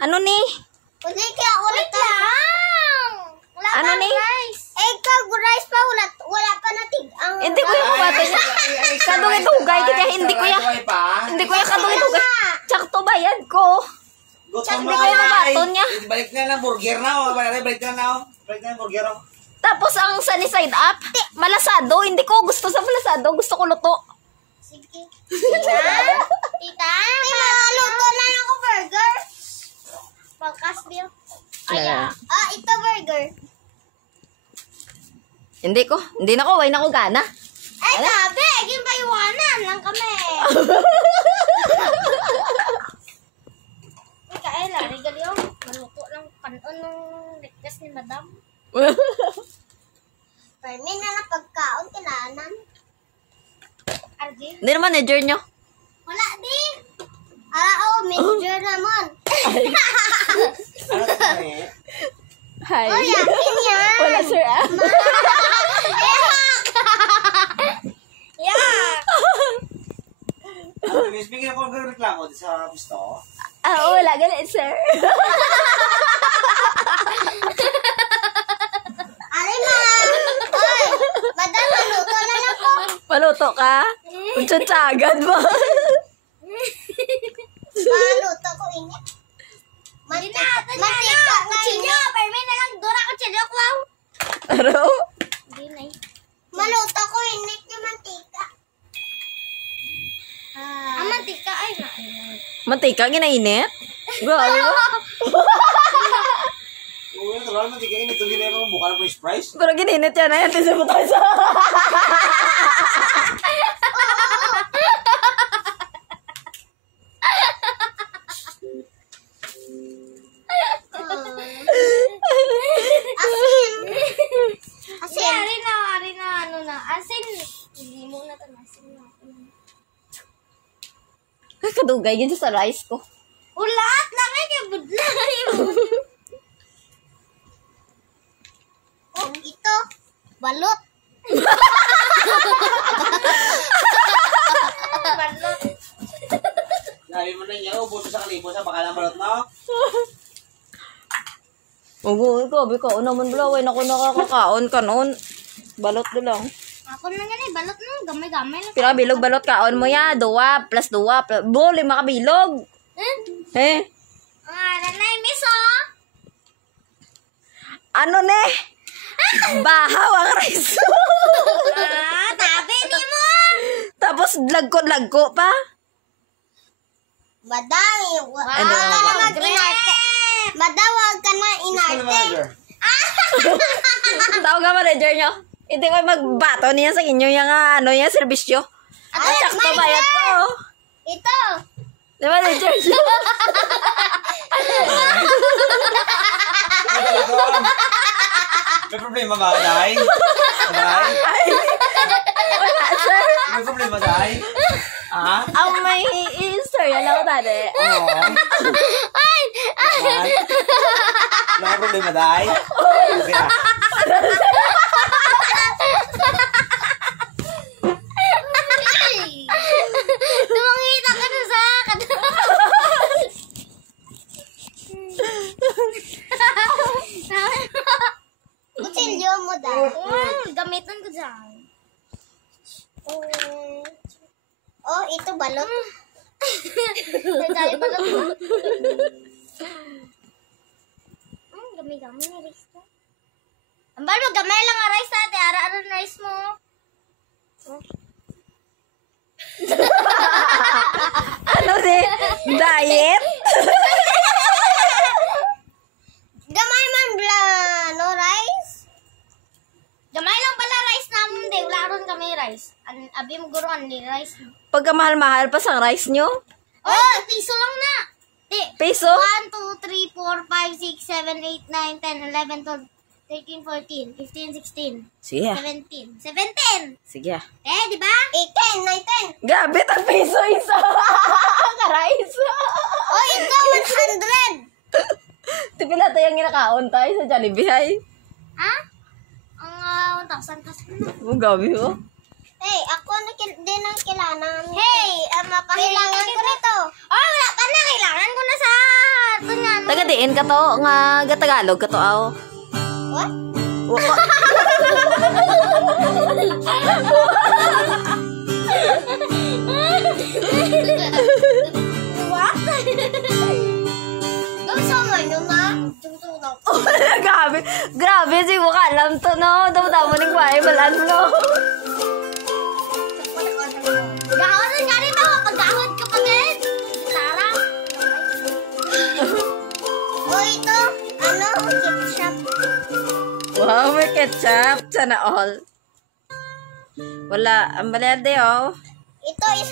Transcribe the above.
Ano ni? Hindi kaya ulit lang. Ano ni? Eh, kag-rice pa wala pa natig. Hindi ko yung bato niya. Kadong ito hugay kita. Hindi ko yung kadong ito hugay. Tsakto bayad ko. Hindi ko yung bato niya. Balik na ng burger na. Balik na ng burger. Tapos ang sunny side up, malasado. Hindi ko gusto sa malasado. Gusto ko luto. Sige. Tita, maluto na ako burger. Pagkasbil. Ito burger. Hindi na ko. Why na ko gana. Ay, gabi. Yung payuwanan lang kami. Mikaela, regal yung maluto lang kanon ng request ni madam. Permi na lang pagkaon, kinaanan. Arji? Hindi naman manager nyo. Wala din. Manager naman. Ano sa eh? Hi. Oh, yakin yan. Wala sir ah. Yak. Miss, bigyan ako ng reklamo sa gusto. Wala galit sir. Ari ma. Oy, madam, maluto na lang ko. Paluto ka? Utsatsagan mo. Maluto ko init. Mantika, kutsilyo. Permi na lang, dura kutsilyo ko. Pero, Maluto ko init yung mantika. Ang mantika ay na. mantika ginainit? Grabe mo. Oo, yung talagang matigay. Ito din yung mukha ng French fries. Pero ginainit yan na yan. Tinsa mo tayo sa... Asin. Ari na, ano na. Asin. Hindi mo na ito. Asin na. Kadugay yun sa rice ko. Ulat lang ay kay budlay. Oh, ito. Balot. Balot. Sabi mo na niya, ubos sa kalibo sa bakalang balot na. Oo, grabe ka. Naman blaway na ako nakakakaon ka noon. Balot do lang. Ako na nga eh. Balot na. Gamay-gamay na. Pila bilog balot kaon mo ya. 2 plus 2. Bole, makabilog. Eh? Nanay, miss oh. Ano ne? Bahaw ang rice. Tabi ni mo. Tapos lagko pa. Madami. Ano? Madawag ka na inarte. Manager. Tawag ka manager nyo. Hindi ko magbato niya sa inyo yung ano yung serbisyo. At sakto bayad ko. Ito. Di ba manager nyo? May problema ba, Day? Day? Wala sir. May problema, Day? Ah? Ang may istorya lang ko tadi. Oo. May problema, Day? Okay na. Tumangita ka na sa akin. Kutsilyo mo daw. Gamitan ko dyan. Oh, ito balot. Dali balot mo. Gamay-gamay na rice ko. Ang balo, gamay lang ang rice natin. Ara-ara na rice mo. Ano di? Diet? Gamay man bla, no rice? Gamay lang pala rice namun de. Wala ron kami rice. Abi mo guruan ni rice. Pagka mahal-mahal pa sa rice nyo? Oh, piso lang na. Di. Peso? 1, 2, 3, 4, 5, 6, 7, 8, 9, 10, 11, 12, 13, 14, 15, 16, Sige. 17. 17! Sige. Di ba? 18, 19. Gabi, tag peso isa. Ka-rice. Oh, ito 100. Tipila tayo yung ginakaon tayo sa Jollibee, hay. Ha? Ang 1,000 kasi na. Oh, gabi, oh. Hey, ako din ang kailangan. Hey, kailangan ko nito. Oh, wala pa na. Kailangan ko na sa... Ito nga. gadiin ka to, nga Tagalog ka to, aw. What? What? Gusto mo yun na? Grabe, si mukha alam to, no? Daw-daw mo ning balan, no? Gahon na rin ako. Pag-gahon ka pa din. Sarang. O ito, ketchup. Wow, may ketchup. Sana all. Wala, ang balerde, oh. Ito is